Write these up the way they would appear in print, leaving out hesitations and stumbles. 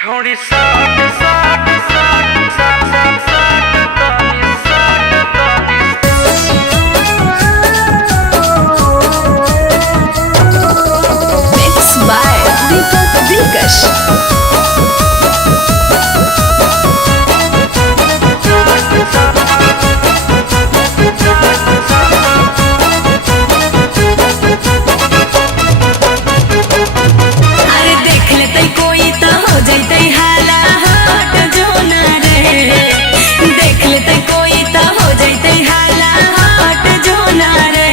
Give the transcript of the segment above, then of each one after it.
छोड़ी साट साट साट साट साट साट तानी साट तानी Mixed by Deepak Dilkash. अरे देख लेते कोई तो हो जाते हाला हट जो ना रे। देख लेते कोई तो हो जाते हाला हट जो ना रे।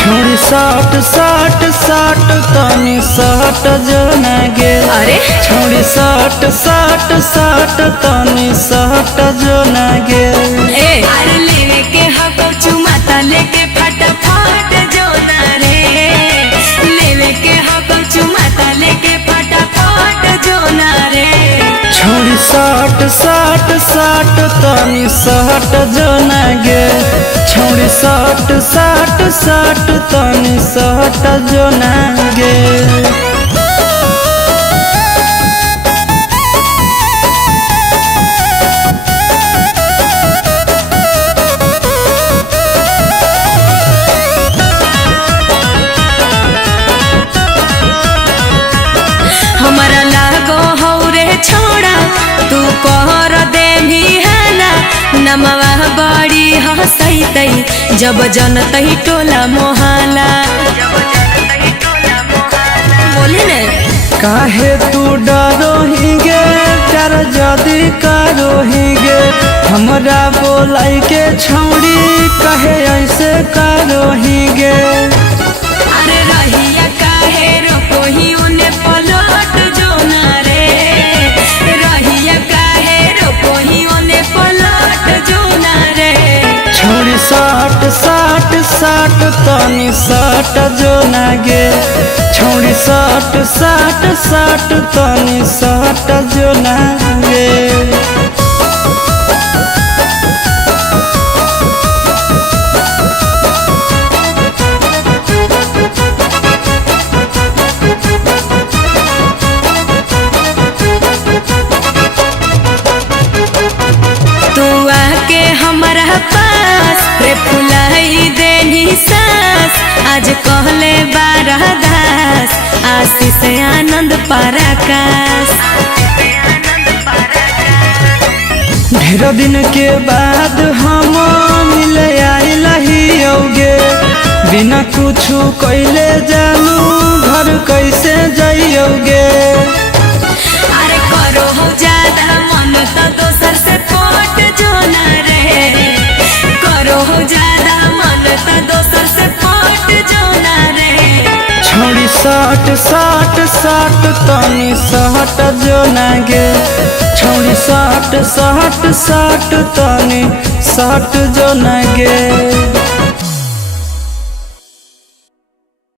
छोड़ी साट साट साट तानी साट जो न गे। अरे छोड़ी साट साट साट तानी साट जो न गे। अरे लेवे के हको चुमाता लेके फटाफट जो ना रे। लेवे के हको चुमाता लेके फटाफट जो ना रे। छोड़ी साट साट साट तानी साट जो न गे। छोड़ी साट साट साट तानी साट जो न गे। हमारा लागो हो रे छोड़ा तू कहर दे भी हाला। नमवा बड़ी हंसैतई जब जनतई टोला मोहाला। बोली ने काहे तू डरो ही गे कर जदी करो ही गे। हमरा बोलाई के छौड़ी कहे ऐसे करो ही गे। अरे रहिया काहे रोको ही उने पलट जो ना रे। रहिया काहे रोको ही उने पलट जो ना रे। छोड़ी साट साट साट तानी साट जो न गे। छोड़ी साट साट साट तानी साट जो न गे। तू आके हमारा पास रे फुलाई देनी सास। आज कहले बारह दास आशीष आनंद पराकाश। ढेर दिन के बाद हम मिले आइल ही औगे। बिना कुछु कैले जानू घर कैसे जाइयोगे। अरे करो हो ज्यादा मन तो दोसर से पट जो ना रे। करो हो ज्यादा मन तो दोसर से पट जो ना रे। छोड़ी साट साट साट तानी साट जो न गे। छोड़ी साट साट साट तानी साट जो न गे।